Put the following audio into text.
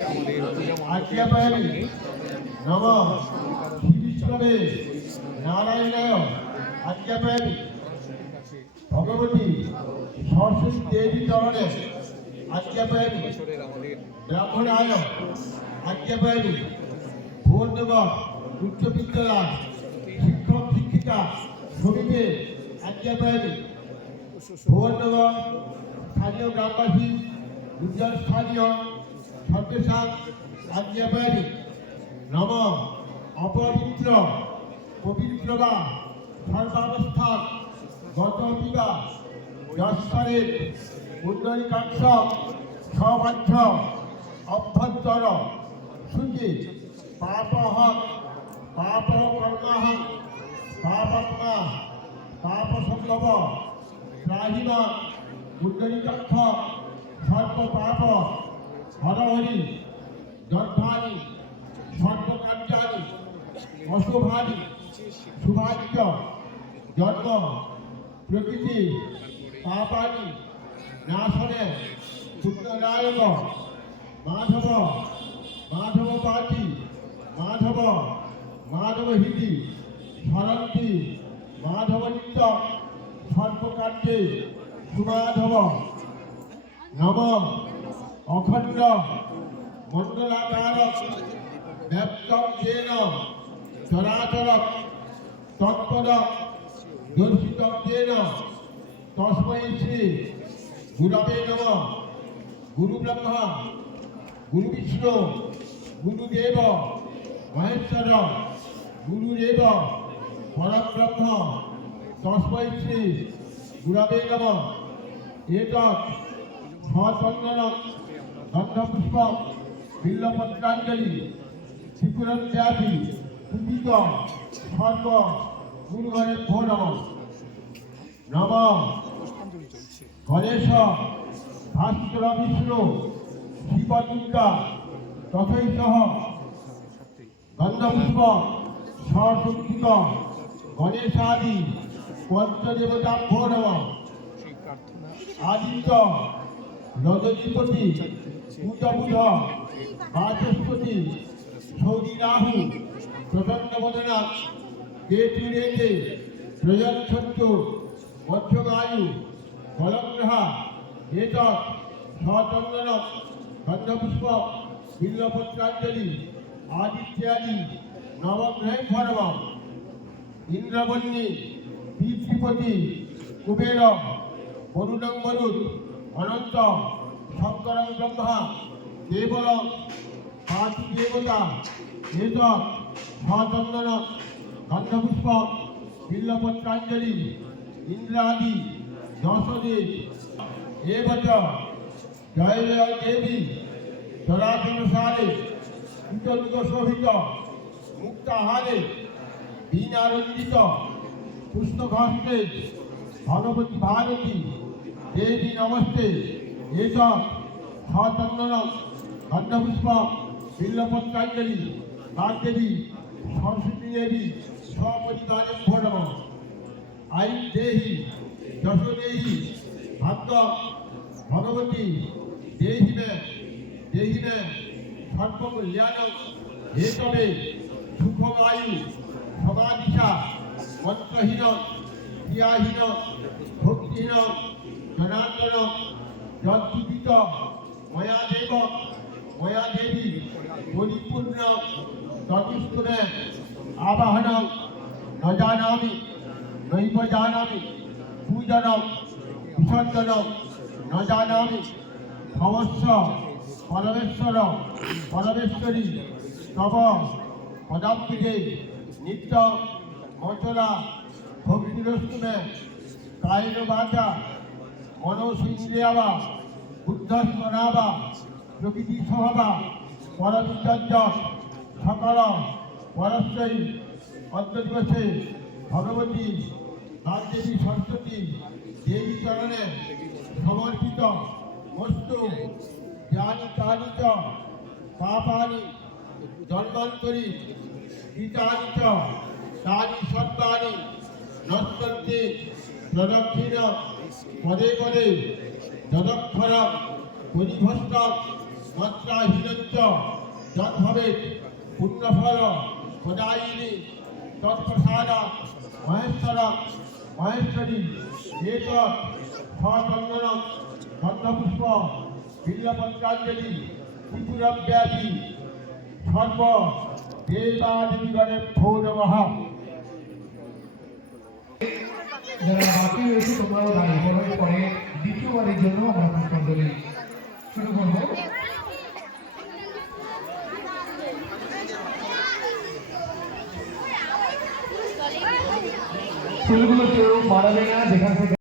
আজ্ঞাপায়নি নম শ্রীবিষ্ণবে নারায়ণায় আজ্ঞাপায়নি ভগবতী সরস্বতী দেবী চরণে আজ্ঞাপায়নি ব্রাহ্মণায় আজ্ঞাপায়নি ভুবনগর উচ্চ বিদ্যালয় শিক্ষক শিক্ষিকা শ্রমিকে আজ্ঞাপায়নি ভুবনগর স্থানীয় গ্রামবাসী উজ্জ্বল স্থানীয় সর্বেশাক আজ্ঞাপায়নি নম অপবিত্র পবিত্র বা সর্বাবস্থান গত পিবা যশ্বরের উন্নয়িকাংশ সবাধ্য অভ্যন্তর শুচি পাপহং পাপ কর্মহং পাপাত্মা পাপ সম্ভব রাহিম উন্নয়িকাংশ সর্ব পাপ হরহরি দর্ভানি সর্বকার্যানি অশুভানি শুভাচ্য জন্ম প্রকৃতি পাপানি নাশনে সূর্যনারায়ণ মাধব মাধবপাতি মাধব মাধব হিতি সরন্তি মাধব নিত্য সর্বকার্যে সুমাধব নম অখণ্ড মণ্ডলাকার ব্যাপ্তং যেন চরাচর তৎপদ দর্শিতং যেন তস্मै শ্রী গুরবে নমঃ। গুরু ব্রহ্মা গুরু বিষ্ণু গুরুদেব মহেশ্বর গুরুদেব পরব্রহ্ম তস্मै শ্রী গুরবে নমঃ। এতৎ সচন্দন গন্ধপুষ্প বিল্বপত্রাঞ্জলি শিকুরব্যাপী পূজিত সর্ব গুরুগণে ভো নমঃ। নম গণেশ ভাস্কর বিষ্ণু শিব দুর্গা তথৈসহ গন্ধপুষ্প সশক্তিত গণেশাদি পঞ্চদেবতা ভো নমঃ। আদিত্য রজনীপতি পূজবুধ বাচস্পতি সৌরী রাহু প্রচণ্ড বদনা কেতু রেতে প্রজনছত্র মধ্যগায়ু বলগ্রহা এতৎ সচন্দন গন্ধপুষ্প বিল্বপত্রাঞ্জলি আদিত্যাদি নবগ্রহে ভরম। ইন্দ্রবন্যী পিতৃপতি কুবের বরুণং মরুৎ অনন্ত শঙ্করং ব্রহ্মা কেবলং পাঁচি দেবতা এতৎ সচন্দন গন্ধপুষ্প বিল্বপত্রাঞ্জলি ইন্দ্রাদি দশদেব এবচ জয় জয় দেবী চরাচরসারে কীটযুগ শোভিত মুক্তাহারে বীণারঞ্জিত পুষ্পঘস্তে ভগবতী ভারতী দেবী নমস্তে এতৎ সচন্দন গন্ধপুষ্প বিল্বপত্রাঞ্জলি বাগদেবী সরস্বতী দেবী সপরিবারে ভো নমঃ। আয়ু দেহি যশ দেহি ভাগ্য ভগবতী দেহি মে সর্বকল্যাণং হেতবে সুখমায়ু সমাধিশা মন্ত্রহীন ক্রিয়াহীন ভক্তিহীন জনার্দন যদ্দুদিত ময়া দেবী পরিপূর্ণ চতুষ্কমে আবাহনং ন জানামি নৈব জানামি পূজনং বিসর্জনং ন জানামি ভবস্ব পরমেশ্বর পরমেশ্বরী তব পদাব্দিকে নিত্য মচলা ভক্তিরস্তুমে কায়েন বাচা মনসিন্দ্রিয়াবা বুদ্ধস্মরাবা প্রকৃতি স্বভাবা পরবিচর্য সকল পরশ্রয়ী অদ্যদিবসে ভগবতী বাগদেবী সরস্বতী দেবী চরণে সমর্পিত বস্তু জ্ঞানী তানি চ পাপানি জন্মান্তরী গীতানি চ তানি সত্তানি নষ্টন্তে প্রদক্ষিণ পদে পদে যদক্ষর পরিভষ্টক মাত্রাহীনচ্চ যদ্ভবেৎ পুণ্যফল প্রদায়িনী তৎপ্রসাদ মহেশ্বর মহেশ্বরী এতৎ সচন্দন গন্ধপুষ্প বিল্লপত্রাঞ্জলি ত্রিপুরব্যাপী সর্ব দেবাদেবীগণেভ্যো নমঃ। যারা বাকি রয়েছে তোমরাও দাঁড়িয়ে পড়ো। পরে দ্বিতীয়বারের জন্য আমরা পুষ্পাঞ্জলি শুরু করবো। ফুলগুলো কেউ মারাবে না, যেখান থেকে